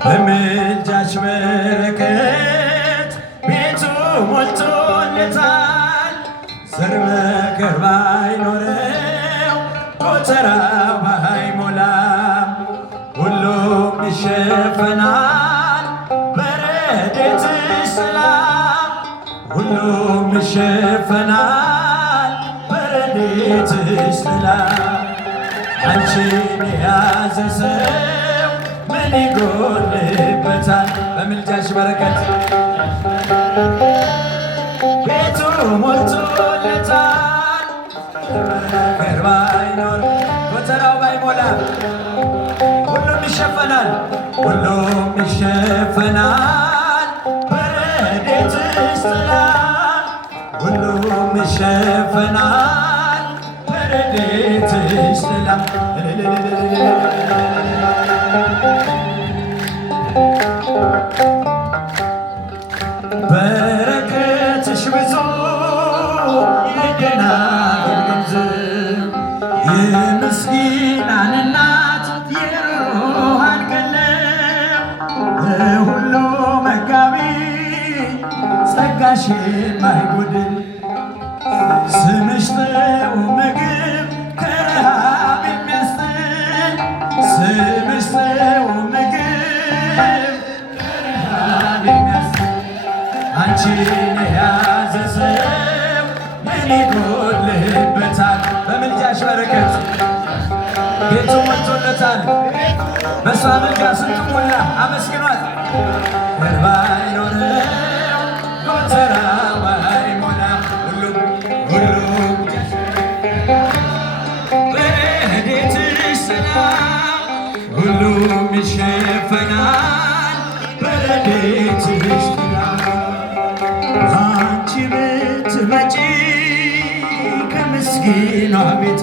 በምልጃሽ በረከት ቤቱ ሞልቶለታል። ዘር መከር ባይኖረው ጎተራው ባይሞላም ሁሉም ይሸፈናል በረድኤትሽ ጥላ ሁሉም ይሸፈናል በረድኤትሽ ጥላ አንቺን የያዘ ሰው ምን ይጎልበታል? በምልጃሽ በረከት ቤቱ ሞልቶለታል። መከር ባይኖር ጎተራው ባይሞላ ሁሉም ይሸፈናል በረድኤትሽ ጥላ ሁሉም ይሸፈናል በረድኤትሽ ጥላ በረከትሽ ብዙ የደናግል ገንዘብ የምስኪናን እናት የሩሃን ቀለብ ለሁሉ መጋቢ ጸጋሽ የማይጎድል ስምሽ ጥሩ ምግብ ከረሃብ የሚያስጥል ስምሽ ጥሩ ምግብ ከረሃብ የሚያስጥል አንቺን የያዘ ሰው ምን ይጎልበታል? በምልጃሽ በረከት ቤቱ ሞልቶለታል። በሷ ምልጃ ስንቱ ሞላ አመስግኗት። ዘር ባይኖረው ጎተራው ባይሞላ ሁሉም በረድኤትሽ ጥላ ሁሉም ይሸፈናል በረድኤትሽ ጥላ አንቺ ብትመጪ ከምስኪኗ ቤቴ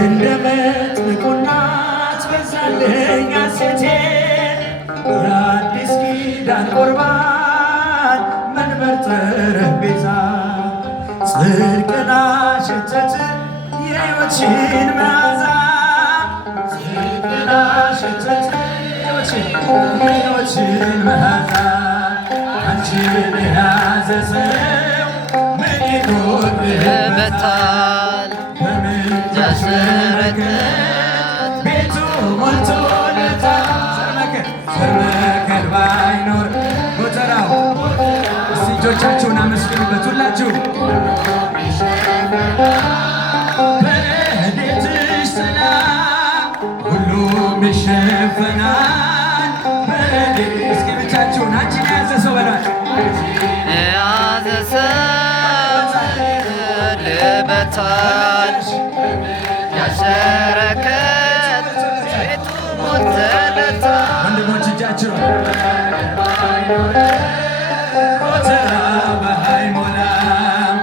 እንደ መጥምቁ እናት በዛልኝ ሐሴቴ የአዲስ ኪዳን ቁርባን መንበር ጠረጴዛ ጽድቅን አሸተተ የሕይወትሽን መዓዛ ጽድቅን አሸተተ የሕይወትሽን መዓዛ አንቺን የያዘ ሰው ምን ይጎልበታል? በምልጃሽ በረከት ቤቱ ሞልቶለታል። ዘር መከር ባይኖር ጎተራው እስቲ እጆቻችሁን አመስግኑበት ሁላችሁ። በረድኤትሽ ጥላ ሁሉም ይሸፈናል በረድኤትሽ እስኪ ብቻችሁን አንቺን የያዘ ሰው በሏል። የያዘ ሰው ይጎልበታል ያሸረከት ቤቱ ሞልቶለታል። ወንድሞች እጃችሁን ጎተራው ባይሞላም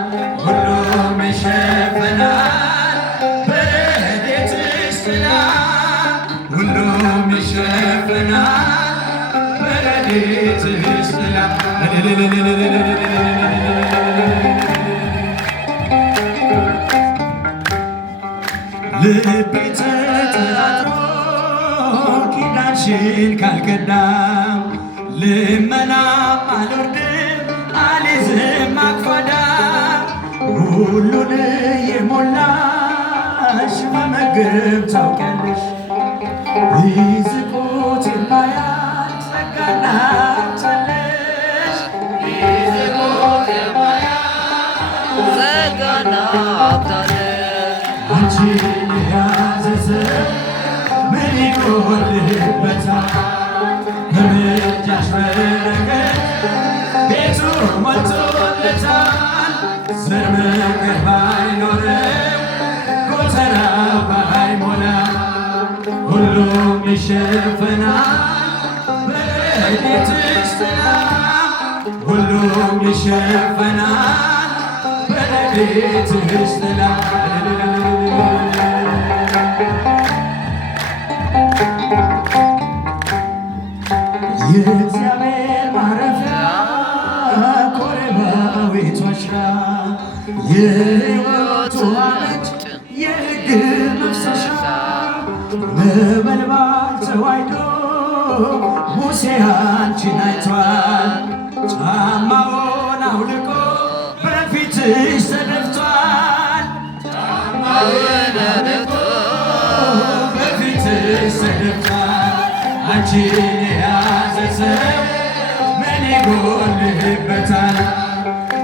ሁሉም ይሸፈናል በረድኤትሽ ጥላ ሁሉም ይሸፈናል በረድኤትሽ ጥላ ልቤ ተጠራጥሮ ኪዳንሽን ካልከዳም ልመናም አልወርድም አልይዝም አቅፋዳ ሁሉን የሞላሽ መመገብ ታውቂያለሽ ቢዝቁት የማያልቅ ጸጋና ሀብታለሽ ቢዝቁት የማያልቅ ጸጋና ሀብታለሽ አንቺን የያዘ ሰው ምን ይጎልበታል? በምልጃሽ በረከት ቤቱ ሞልቶለታል። ዘር መከር ባይኖረው ጎተራው ባይሞላ ሁሉም ይሸፈናል በረድኤትሽ ጥላ ሁሉም ይሸፈናል በረድኤትሽ ጥላ የእግዚአብሔር ማረፊያ ኮረብታዊቷ ዋሻ የሕይወቱ ምንጭ የሕግ መፍሰሻ ነበልባል ተዋሕዶ ሙሴ አንቺን አይቷል። ጫማውን አውልቆ በፊትሽ ተደፍቷል። በፊትሽ ተደፍቷል። አንቺን የያዘ ሰው ምን ይጎልበታል?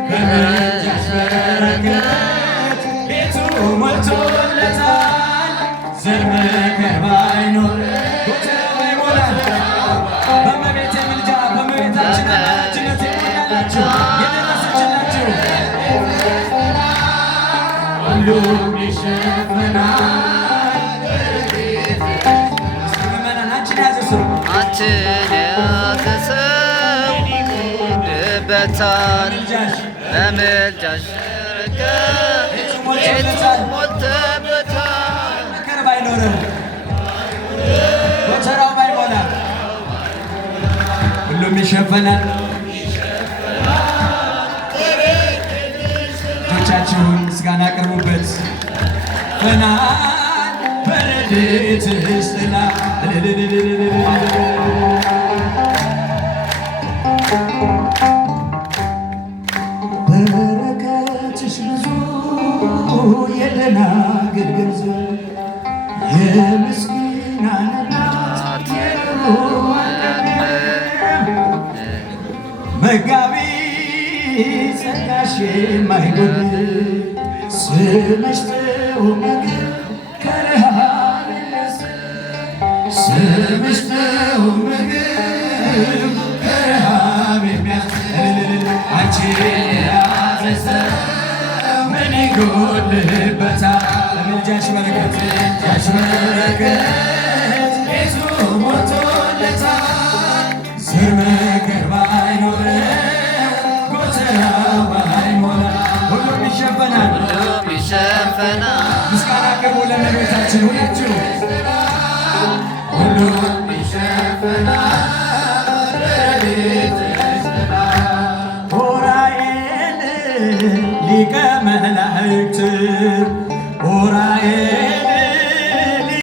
በምልጃሽ በረከት ቤቱ ሞልቶለታል። ዘር መከር ባይኖር ጎተራው ይሞላል። በእመቤቴ ምልጃ በእመቤታችን አማላጅነት ይሞላላችሁ የደረሰችላችሁ ሁሉም ይሸፈናል። ምእመናን አንቺን ያዘ ሰው አንቺን ያዘ ሰው ይጎልበታል። በምልጃሽ በረከት ቤቱ ሞልቶበታል። መከር ባይኖርም ጎተራው ባይሞላ ሁሉም ይሸፈናል። እጆቻችሁን ምስጋና አቅርቡበት። ፈናን በረድኤትሽ ጥላ በረከትሽ ብዙ የደናግል ገንዘብ የምስኪናን እናት መጋቢ ጸጋሽ የማይጎድል ስምሽ ጥዑም ምግብ ከረሃብ የሚያስጥል ስምሽ ጥዑም ምግብ ከረሃብ የሚያስጥል አንቺን የያዘ ሰው ምን ይጎልበታል? በምልጃሽ በረከት ያሽ በረከት ቤቱ ሞልቶለታል። ዘር መከር ባይኖረው ጎተራው ባይሞላ ሁሉም ይሸፈናል። ሁሉም ይሸፈናል። ምስጋና አቅርቡ ለእመቤታችን ሁላችሁ